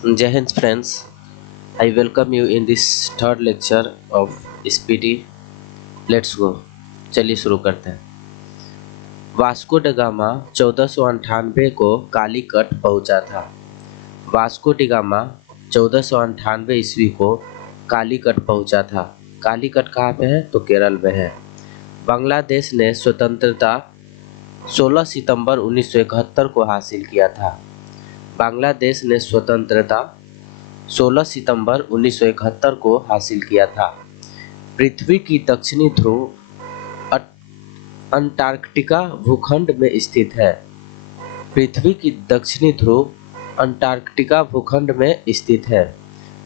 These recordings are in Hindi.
Jai Hind friends, I welcome you in this third lecture of speedy. Let's go, चलिए शुरू करते हैं। वास्को ड गामा 1498 को कालीकट पहुंचा था। वास्को डी गामा 1498 ईस्वी को कालीकट पहुंचा था। कालीकट कहाँ पे है? तो केरल में है। बांग्लादेश ने स्वतंत्रता 16 सितंबर 1971 को हासिल किया था। बांग्लादेश ने स्वतंत्रता 16 सितंबर 1971 को हासिल किया था। पृथ्वी की दक्षिणी ध्रुव अंटार्कटिका भूखंड में स्थित है। पृथ्वी की दक्षिणी ध्रुव अंटार्कटिका भूखंड में स्थित है।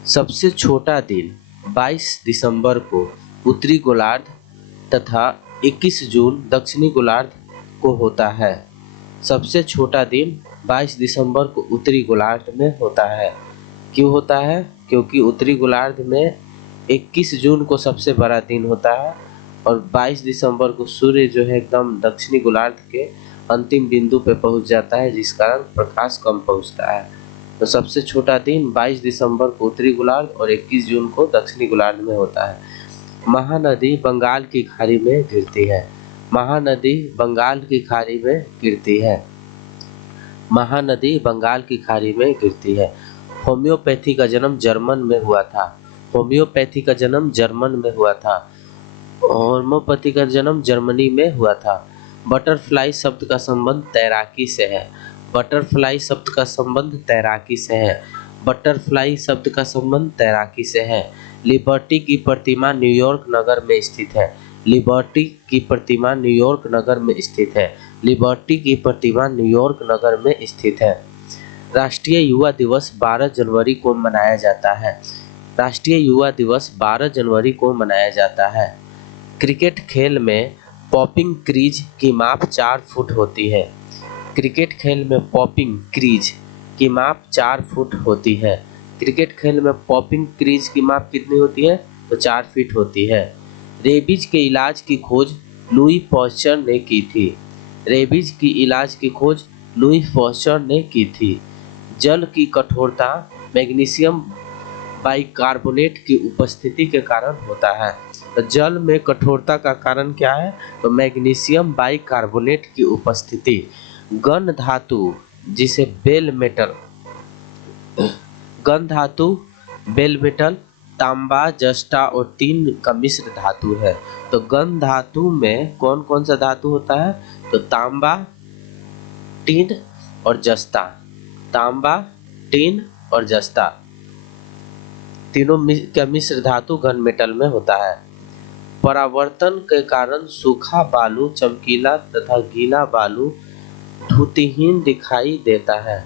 सबसे छोटा दिन 22 दिसंबर को उत्तरी गोलार्ध तथा 21 जून दक्षिणी गोलार्ध को होता है। सबसे छोटा दिन 22 दिसंबर को उत्तरी गोलार्ध में होता है। क्यों होता है? क्योंकि उत्तरी गोलार्ध में 21 जून को सबसे बड़ा दिन होता है और 22 दिसंबर को सूर्य जो है एकदम दक्षिणी गोलार्ध के अंतिम बिंदु पे पहुंच जाता है, जिस कारण प्रकाश कम पहुंचता है। तो सबसे छोटा दिन 22 दिसंबर को उत्तरी गोलार्ध और 21 जून को दक्षिणी गोलार्ध में होता है। महानदी बंगाल की खाड़ी में गिरती है। महानदी बंगाल की खाड़ी में गिरती है। महानदी बंगाल की खाड़ी में गिरती है। होम्योपैथी का जन्म जर्मन में हुआ था। होम्योपैथी का जन्म जर्मन में हुआ था। होम्योपैथी का जन्म जर्मनी में हुआ था। बटरफ्लाई शब्द का संबंध तैराकी से है। बटरफ्लाई शब्द का संबंध तैराकी से है। बटरफ्लाई शब्द का संबंध तैराकी से है। लिबर्टी की प्रतिमा न्यूयॉर्क नगर में स्थित है। लिबर्टी की प्रतिमा न्यूयॉर्क नगर में स्थित है। लिबर्टी की प्रतिमा न्यूयॉर्क नगर में स्थित है। राष्ट्रीय युवा दिवस 12 जनवरी को मनाया जाता है। राष्ट्रीय युवा दिवस 12 जनवरी को मनाया जाता है। क्रिकेट खेल में पॉपिंग क्रीज की माप 4 फुट होती है। क्रिकेट खेल में पॉपिंग क्रीज की माप 4 फुट होती है। क्रिकेट खेल में पॉपिंग क्रीज की माप कितनी होती है? तो 4 फीट होती है। रेबीज के इलाज की खोज लुई पॉस्चर ने की थी। रेबीज की इलाज की खोज लुई पॉस्चर ने की थी। जल की कठोरता मैग्नीशियम बाइकार्बोनेट की उपस्थिति के कारण होता है। तो जल में कठोरता का कारण क्या है? तो मैग्नीशियम बाइकार्बोनेट की उपस्थिति। गन धातु जिसे बेल मेटल, गन धातु बेल मेटल तांबा जस्टा और टीन का मिश्र धातु है। तो गन धातु में कौन कौन सा धातु होता है? तो तांबा, टीन और जस्ता। तांबा, टीन और जस्ता तीनों का मिश्र धातु घन मेटल में होता है। परावर्तन के कारण सूखा बालू चमकीला तथा गीला बालू धुतिहीन दिखाई देता है।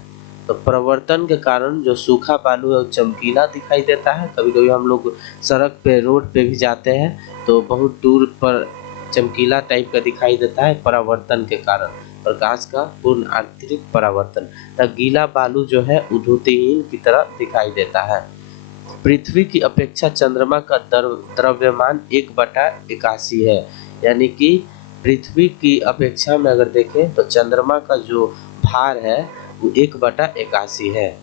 तो परावर्तन के कारण जो सूखा बालू है वो चमकीला दिखाई देता है। कभी कभी हम लोग सड़क पे, रोड पे भी जाते हैं तो बहुत दूर पर चमकीला टाइप का दिखाई देता है, परावर्तन के कारण, प्रकाश का पूर्ण आंतरिक परावर्तन। गीला बालू जो है धुतिहीन की तरह दिखाई देता है। पृथ्वी की अपेक्षा चंद्रमा का द्रव्यमान 1/81 है। यानी कि पृथ्वी की अपेक्षा में अगर देखें तो चंद्रमा का जो भार है वो 1/81 है।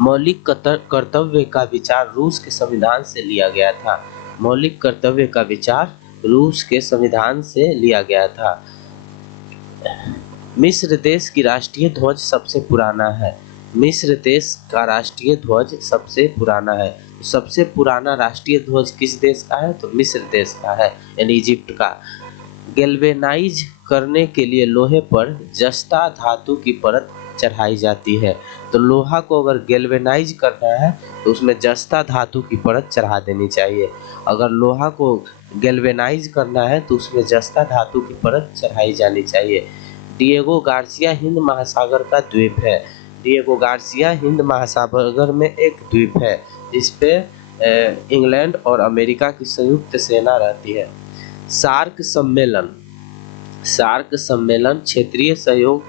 मौलिक कर्तव्य का विचार रूस के संविधान से लिया गया था। मौलिक कर्तव्य का विचार रूस के संविधान से लिया गया था। मिस्र देश की राष्ट्रीय ध्वज सबसे पुराना है। मिस्र देश का राष्ट्रीय ध्वज सबसे पुराना है। सबसे पुराना राष्ट्रीय ध्वज किस देश का है? तो मिस्र देश का है, यानी इजिप्ट का। गैल्वेनाइज करने के लिए लोहे पर जस्ता धातु की परत चढ़ाई जाती है। तो लोहा को अगर गैल्वेनाइज करना है तो उसमें जस्ता धातु की परत चढ़ा देनी चाहिए। अगर लोहा को गैल्वेनाइज करना है तो उसमें जस्ता धातु की परत चढ़ाई जानी चाहिए। डिएगो गार्सिया हिंद महासागर का द्वीप है। डिएगो गार्सिया हिंद महासागर में एक द्वीप है जिस पे इंग्लैंड और अमेरिका की संयुक्त सेना रहती है। सार्क सम्मेलन, सार्क सम्मेलन क्षेत्रीय सहयोग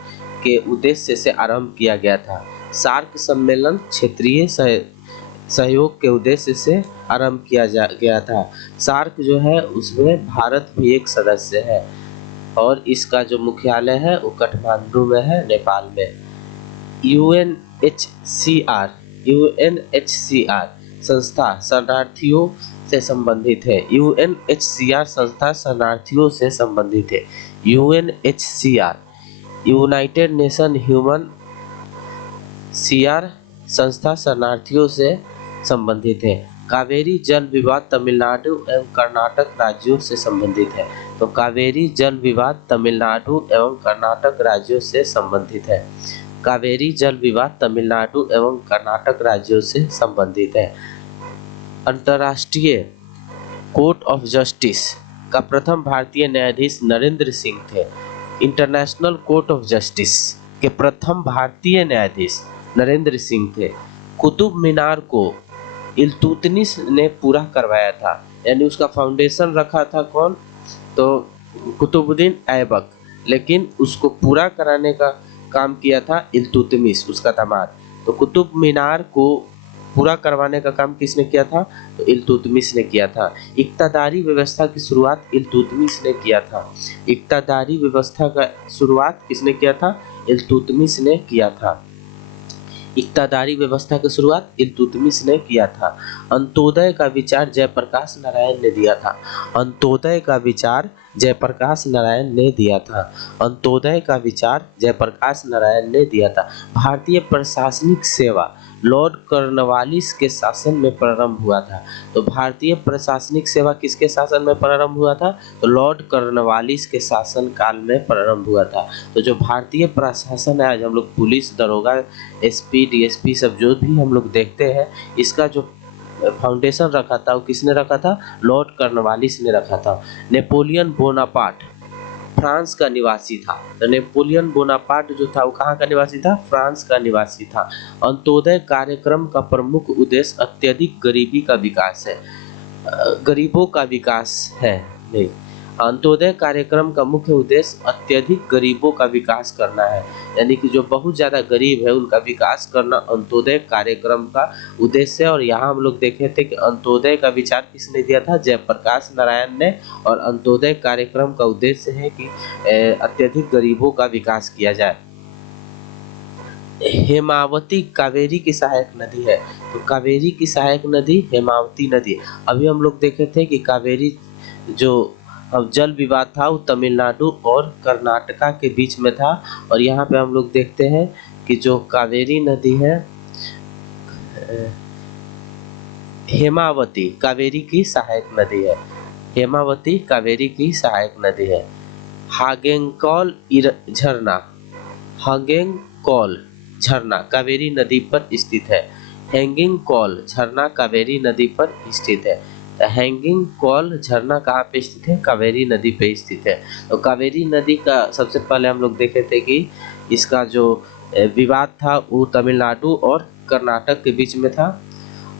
के उद्देश्य से आरंभ किया गया था। सार्क सम्मेलन क्षेत्रीय सहयोग के उद्देश्य से आरंभ किया गया था। सार्क जो है उसमें भारत भी एक सदस्य है और इसका जो मुख्यालय है वो काठमांडू में है, नेपाल में। UNHCR यूएनएचसीआर संस्था शरणार्थियों से संबंधित है। यूएनएचसीआर संस्था शरणार्थियों से संबंधित है। UNHCR United nation human CR संस्था शरणार्थियों से संबंधित है। कावेरी जल विवाद तमिलनाडु एवं कर्नाटक राज्यों से संबंधित है। तो कावेरी जल विवाद तमिलनाडु एवं कर्नाटक राज्यों से संबंधित है। कावेरी जल विवाद तमिलनाडु एवं कर्नाटक राज्यों से संबंधित है। अंतर्राष्ट्रीय कोर्ट ऑफ जस्टिस का प्रथम भारतीय न्यायाधीश नरेंद्र सिंह थे। इंटरनेशनल कोर्ट ऑफ जस्टिस के प्रथम भारतीय न्यायाधीश नरेंद्र सिंह थे। कुतुब मीनार को इल्तुतमिश ने पूरा करवाया था, यानी उसका फाउंडेशन रखा था कौन, तो कुतुबुद्दीन ऐबक, लेकिन उसको पूरा कराने का काम किया था इल्तुतमिश, उसका दामाद। तो कुतुब मीनार को पूरा करवाने का काम किसने किया था, तो इल्तुतमिश ने किया था। इक्तादारी व्यवस्था की शुरुआत इल्तुतमिश ने किया था। इक्तादारी व्यवस्था का शुरुआत किसने किया था, इल्तुतमिश ने किया था। इक्तादारी व्यवस्था की शुरुआत इल्तुतमिश ने किया था। अंत्योदय का विचार जयप्रकाश नारायण ने दिया था। अंत्योदय का विचार जयप्रकाश नारायण ने दिया था। अंत्योदय का विचार जयप्रकाश नारायण ने दिया था। भारतीय प्रशासनिक सेवा लॉर्ड कॉर्नवालिस के शासन में प्रारंभ हुआ था। तो भारतीय प्रशासनिक सेवा किसके शासन में प्रारंभ हुआ था, तो लॉर्ड कॉर्नवालिस के शासन काल में प्रारंभ हुआ था। तो जो भारतीय प्रशासन है, आज हम लोग पुलिस, दरोगा, एसपी, डीएसपी सब जो भी हम लोग देखते हैं, इसका जो फाउंडेशन रखा था वो किसने रखा था, लॉर्ड कॉर्नवालिस ने रखा था। नेपोलियन बोनापार्ट फ्रांस का निवासी था। तो नेपोलियन बोनापार्ट जो था वो कहाँ का निवासी था, फ्रांस का निवासी था। अंत्योदय कार्यक्रम का प्रमुख उद्देश्य अत्यधिक गरीबी का विकास है, गरीबों का विकास है नहीं। अंत्योदय कार्यक्रम का मुख्य उद्देश्य अत्यधिक गरीबों का विकास करना है, यानी कि जो बहुत ज़्यादा गरीब है उनका विकास करना अंत्योदय कार्यक्रम का उद्देश्य है। और यहाँ हम लोग देखे थे कि अंत्योदय का विचार किसने दिया था, जयप्रकाश नारायण ने। और अंत्योदय कार्यक्रम का उद्देश्य है कि अत्यधिक गरीबों का विकास किया जाए। हेमावती कावेरी की सहायक नदी है। तो कावेरी की सहायक नदी हेमावती नदी। अभी हम लोग देखे थे कि कावेरी जो अब जल विवाद था वो तमिलनाडु और कर्नाटका के बीच में था। और यहाँ पे हम लोग देखते हैं कि जो कावेरी नदी है, हेमावती कावेरी की सहायक नदी है। हेमावती कावेरी की सहायक नदी है। हागेंकॉल झरना, हागेंकॉल झरना कावेरी नदी पर स्थित है। हैंगिंग कॉल झरना कावेरी नदी पर स्थित है। हैंगिंग कॉल झरना कहाँ पे स्थित है, कावेरी नदी पे स्थित है। तो कावेरी नदी का सबसे पहले हम लोग देखे थे कि इसका जो विवाद था वो तमिलनाडु और कर्नाटक के बीच में था।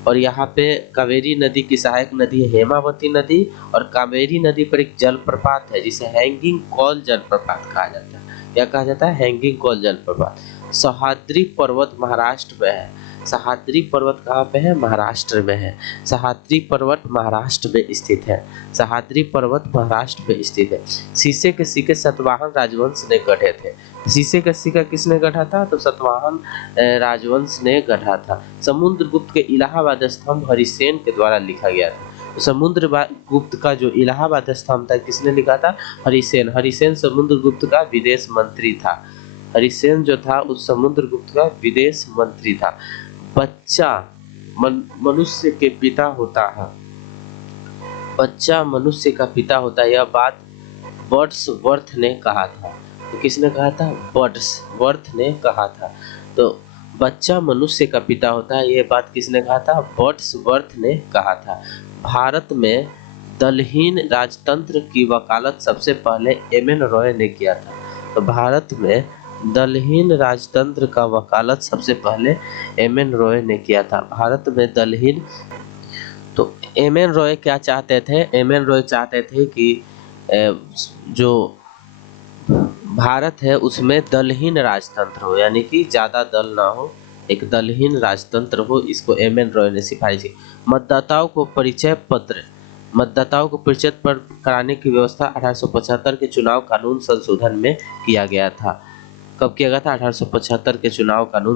और यहाँ पे कावेरी नदी की सहायक नदी है हेमावती नदी। और कावेरी नदी पर एक जलप्रपात है जिसे हैंगिंग कॉल जलप्रपात कहा जाता है। क्या कहा जाता है, हैंगिंग कॉल जलप्रपात। सह्याद्री पर्वत महाराष्ट्र में है। सह्याद्री पर्वत कहाँ पे है, महाराष्ट्र में है। सह्याद्री पर्वत महाराष्ट्र में स्थित है। सह्याद्री पर्वत महाराष्ट्र में स्थित है। शीशे के सिक्के सातवाहन राजवंश ने गढ़े थे। शीशे का सिक्का किसने गढ़ा था, तो सातवाहन राजवंश ने गढ़ा था। समुद्रगुप्त के इलाहाबाद स्तंभ हरिसेन के द्वारा लिखा गया था। समुद्रगुप्त का जो इलाहाबाद स्तंभ था किसने लिखा था, हरिसेन। हरिसेन समुद्रगुप्त का विदेश मंत्री था। हरिसेन जो था उस समुद्रगुप्त का विदेश मंत्री था। बच्चा मनुष्य के पिता होता है। बच्चा मनुष्य का पिता होता है, यह बात वर्ड्सवर्थ ने कहा था। तो किसने कहा था, वर्ड्सवर्थ ने कहा था। तो बच्चा मनुष्य का पिता होता है, यह बात किसने कहा था, वर्ड्सवर्थ ने कहा था। भारत में दलहीन राजतंत्र की वकालत सबसे पहले एम.एन. रॉय ने किया था। तो भारत में दलहीन राजतंत्र का वकालत सबसे पहले एम.एन. रॉय ने किया था। भारत में दलहीन, तो एम.एन. रॉय क्या चाहते थे, एम.एन. रॉय चाहते थे कि जो भारत है उसमें दलहीन राजतंत्र हो, यानी कि ज़्यादा दल ना हो, एक दलहीन राजतंत्र हो। इसको एम.एन. रॉय ने सिफारिश की। मतदाताओं को परिचय पत्र कराने की व्यवस्था 1875 के चुनाव कानून संशोधन में किया गया था। कब किया गया था, 1875 के चुनाव कानून